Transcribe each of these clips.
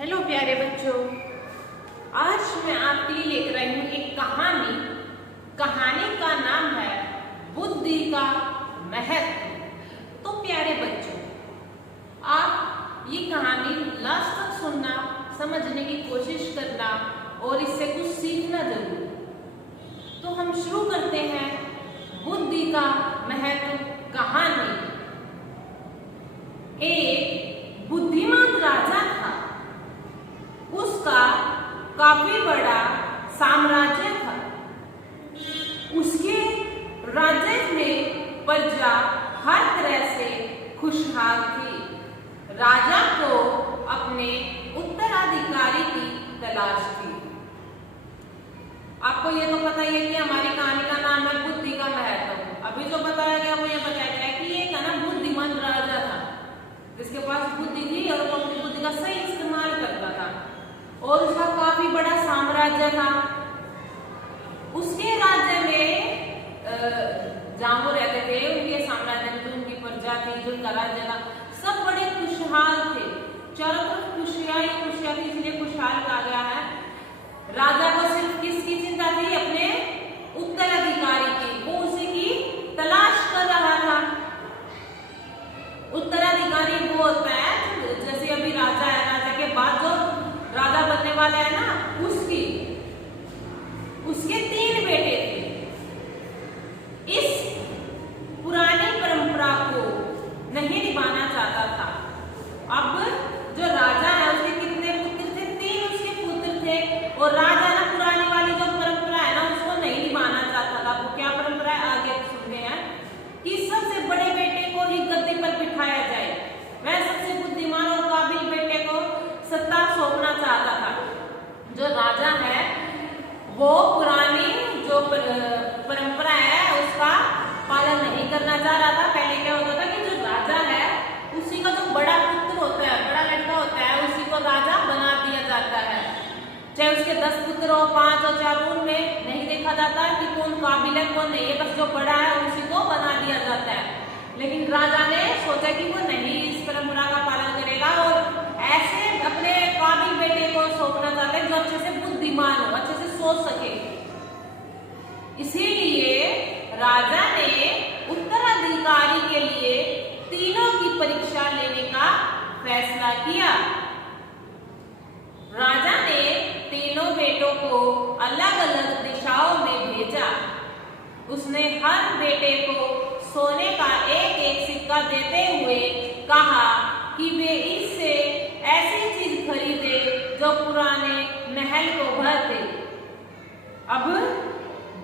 Hello प्यारे बच्चों, आज मैं आपके लिए लेकर आई हूँ एक कहानी। कहानी का नाम है बुद्धि का महत्व। तो प्यारे बच्चों, आप ये कहानी लास्ट तक सुनना, समझने की कोशिश करना और इससे कुछ सीखना जरूर। तो हम शुरू करते हैं बुद्धि का महत्व कहानी। एक बुद्धिमान राजा था। उसका काफी बड़ा साम्राज्य था। उसके राज्य में प्रजा हर तरह से खुशहाल थी। राजा को अपने उत्तराधिकारी की तलाश थी। आपको ये तो पता ही है कि हमारी कहानी का नाम है बुद्धि का महत्व। अभी जो बताया गया वो ये बताया गया कि एक है ना बुद्धिमान राजा था, जिसके पास बुद्धि थी और वो अपनी बुद्धि का सही इस्तेमाल करता था और उसका काफी बड़ा साम्राज्य था। उसके राज्य में जहाँ वो रहते थे, उनके साम्राज्य में जो उनकी प्रजा थी, जो उनका राज्य था, सब बड़े खुशहाल थे। चारों तरफ खुशियां थी, इसलिए खुशहाल कहा गया है। राजा को सिर्फ किसकी चिंता थी? अपने उत्तराधिकारी की। वो उसी की तलाश कर रहा था। उत्तराधिकारी वो होता है जैसे अभी राजा है, राजा के बाद जो राजा बनने वाला है ना, उसके 3 बेटे थे। इस पुरानी परंपरा को नहीं निभाना चाहता था। अब जो राजा है उसके कितने पुत्र थे? 3 उसके पुत्र थे और राजा ना पुरानी वाली जो परंपरा है ना उसको नहीं निभाना चाहता था। वो क्या परंपरा है आगे सुनते हैं कि सबसे बड़े बेटे को ही गद्दी पर बिठाया जाए। वह सबसे बुद्धिमान और काबिल बेटे को सत्ता सौंपना चाहता था। जो राजा है वो पुरानी जो परंपरा है उसका पालन नहीं करना चाह रहा था। पहले क्या होता था कि जो राजा है उसी का जो बड़ा पुत्र होता है, बड़ा लड़का होता है, उसी को राजा बना दिया जाता है। चाहे उसके 10 पुत्र हो, 5 हो, 4, उनमें नहीं देखा जाता कि कौन काबिल है कौन नहीं है, बस जो बड़ा है उसी को बना दिया जाता है। लेकिन राजा ने सोचा कि वो नहीं इस परंपरा का पालन करेगा और ऐसे अपने काबिल बेटे को सौंपना चाहते हैं जो अच्छे से बुद्धिमान हो, अच्छे से सोच सके। इसीलिए राजा ने उत्तराधिकारी के लिए तीनों की परीक्षा लेने का फैसला किया। राजा ने तीनों बेटों को अलग अलग दिशाओं में भेजा। उसने हर बेटे को सोने का एक सिक्का देते हुए कहा कि वे इससे ऐसी चीज खरीदे जो पुराने महल को भर दे। अब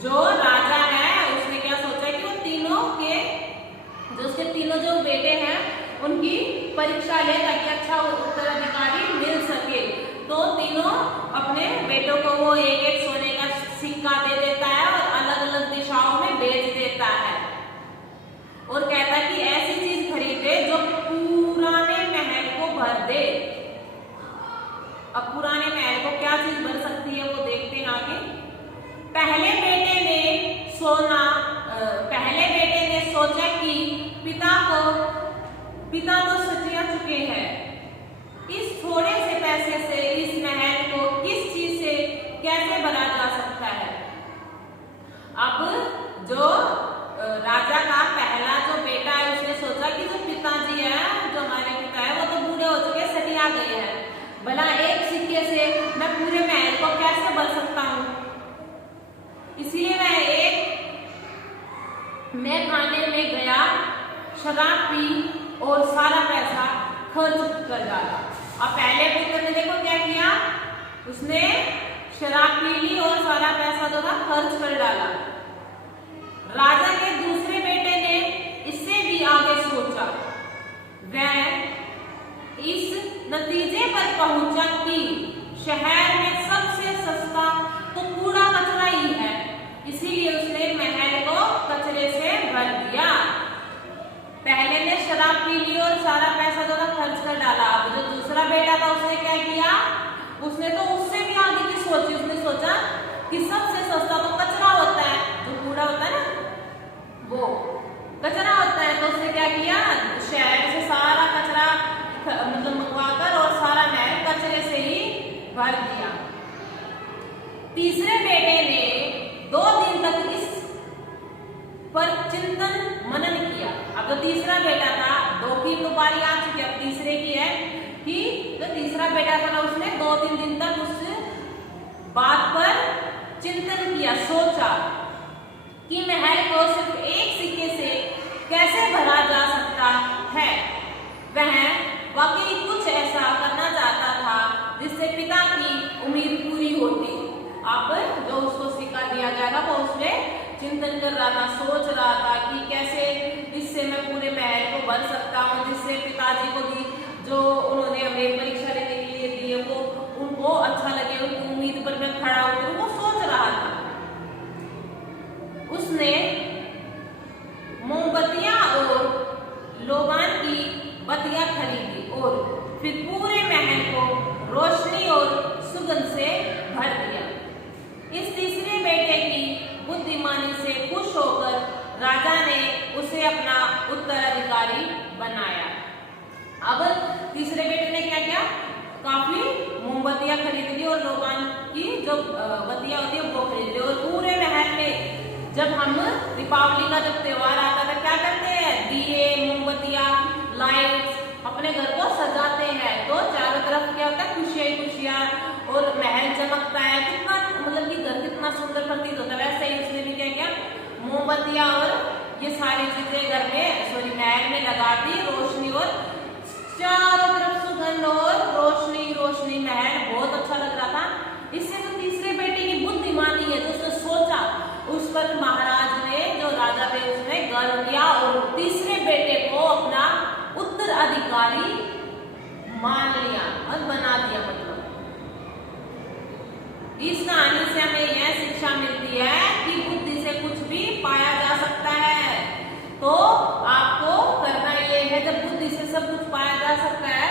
जो राजा है उसने क्या सोचा कि वो तीनों के जो उसके तीनों जो बेटे हैं उनकी परीक्षा ले ताकि अच्छा उत्तराधिकारी मिल सके। तो तीनों अपने बेटों को वो एक सोने का सिक्का दे देता है और अलग अलग दिशाओं में बेच देता है और कहता है कि ऐसी चीज खरीदे जो पुराने महल को भर दे। अब पुराने महल को क्या चीज भर सकती है वो देखते हैं आगे। पहले बेटे ने सोचा कि पिता तो सजिया चुके हैं, इस थोड़े से पैसे से इस महल को किस चीज से कैसे भरा जा सकता है। अब जो राजा का पहला जो बेटा है उसने सोचा कि जो पिताजी है, जो हमारे पिता है, वो तो बूढ़े हो चुके, सटिया गए हैं, भला एक सिक्के से मैं पूरे महल को कैसे भर सकता हूँ। इसलिए वह एक खाने में गया, शराब पी और सारा पैसा खर्च कर डाला। अब पहले पुत्र ने देखो क्या किया, उसने शराब पी ली और सारा पैसा जो था खर्च कर डाला। राजा के दूसरे बेटे ने इससे भी आगे सोचा। वह इस नतीजे पर पहुंचा कि शहर में सबसे सस्ता तो कूड़ा कचरा ही है, इसीलिए उसने महल को कचरे से भर दिया। पहले ने शराब पी ली और सारा पैसा जो था खर्च कर डाला। अब जो दूसरा बेटा था उसने क्या किया, उसने तो उससे भी आगे की सोची। उसने सोचा कि सबसे सस्ता तो कचरा होता है, जो कूड़ा होता है ना वो कचरा होता है। तो उसने क्या किया, शहर से सारा कचरा मतलब मंगवा कर और सारा महल कचरे से ही तीसरा बेटा था, 2 की तो बारी आ चुकी है, अब तीसरे की है कि जो तीसरा बेटा था ना उसने 2-3 दिन तक उस बात पर चिंतन किया, सोचा कि महल को सिर्फ एक सिक्के से कैसे भरा जा सकता है। वह वाकई कुछ ऐसा करना चाहता था जिससे पिता की उम्मीद पूरी होती। अब जो उसको सिक्का दिया गया था वो उसमें चिंतन कर रहा था, सोच रहा था कि कैसे इससे मैं पूरे महल को भर सकता हूँ, जिससे पिताजी को भी जो उन्होंने हमें परीक्षा लेने के लिए दी है वो उनको अच्छा लगे, उनकी उम्मीद पर मैं खड़ा उतरूं, वो सोच रहा था। उसने मोमबत्तियां और लोबान की बत्तियां खरीदी और फिर पूरे महल को रोशनी और सुगंध से भर दिया। इस तीसरे बेटे की बुद्धिमानी से खुश होकर राजा ने उसे अपना उत्तराधिकारी बनाया। अब तीसरे बेटे ने क्या किया, काफी मोमबत्तियां खरीद ली और लोबान की जो बत्तियां होती है वो खरीद ली। और पूरे महल में जब हम दीपावली का जब त्योहार आता था क्या करते हैं, दिए, मोमबत्तियां, लाइट्स अपने घर को सजाते हैं, तो चारों तरफ क्या होता है, खुशियां ही खुशियां और महल चमकता है, कितना मतलब कि घर कितना सुंदर प्रतीत होता है। वैसे ही उसने भी क्या किया, मोमबत्तियां और ये सारी चीजें घर में महल में लगा दी, रोशनी और चारों तरफ सुगंध और रोशनी रोशनी, महल बहुत अच्छा लग रहा था। इससे तो तीसरे बेटे की बुद्धिमानी है, तो उसने सोचा, उस पर महाराज ने जो राजा थे उसने गर्व किया और तीसरे बेटे को अपना उत्तराधिकारी मान लिया और बना दिया। मतलब इस कहानी से हमें यह शिक्षा मिलती है कि बुद्धि से कुछ भी पाया जा सकता है। तो आपको करना ये है, जब बुद्धि से सब कुछ पाया जा सकता है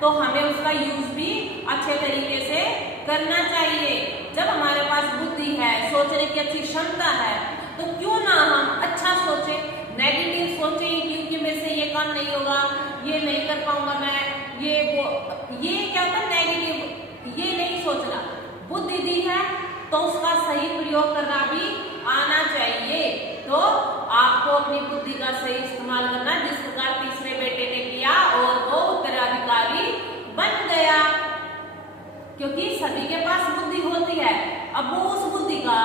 तो हमें उसका यूज भी अच्छे तरीके से करना चाहिए। जब हमारे पास बुद्धि है, सोचने की अच्छी क्षमता है, तो क्यों ना हम अच्छा सोचे, नेगेटिव सोचे क्योंकि मेरे से ये काम नहीं होगा, ये नहीं कर पाऊंगा मैं, ये क्या होता है नेगेटिव, ये नहीं सोचना। बुद्धि दी है तो उसका सही प्रयोग करना भी आना चाहिए। तो आपको अपनी बुद्धि का सही इस्तेमाल करना, जिस प्रकार तीसरे बेटे ने किया और वो उत्तराधिकारी बन गया, क्योंकि सभी के पास बुद्धि होती है। अब वो उस बुद्धि का,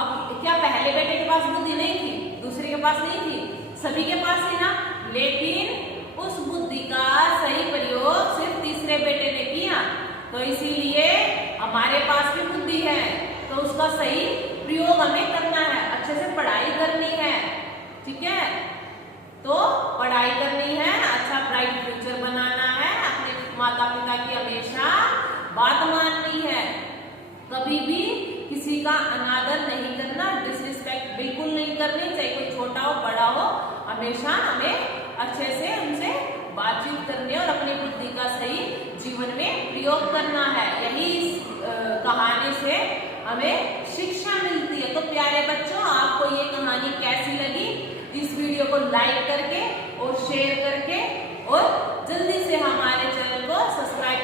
अब क्या पहले बेटे के पास बुद्धि नहीं थी, दूसरे के पास नहीं थी, सभी के पास थी ना, लेकिन उस बुद्धि का सही प्रयोग सिर्फ तीसरे बेटे ने किया। तो इसीलिए हमारे पास भी बुद्धि है तो उसका सही प्रयोग हमें करना है, अच्छे से पढ़ाई करनी है, ठीक है। तो पढ़ाई करनी है, अच्छा ब्राइट फ्यूचर बनाना है, अपने माता पिता की हमेशा बात माननी है, कभी भी किसी का अनादर नहीं करना, डिसरिस्पेक्ट बिल्कुल नहीं करनी, चाहे कोई छोटा हो बड़ा हो, हमेशा हमें अच्छे से उनसे बातचीत करनी और अपनी बुद्धि का सही जीवन में प्रयोग करना है। यही इस कहानी से हमें शिक्षा मिलती है। तो प्यारे बच्चों, आपको ये कहानी कैसी लगी, इस वीडियो को लाइक करके और शेयर करके और जल्दी से हमारे चैनल को सब्सक्राइब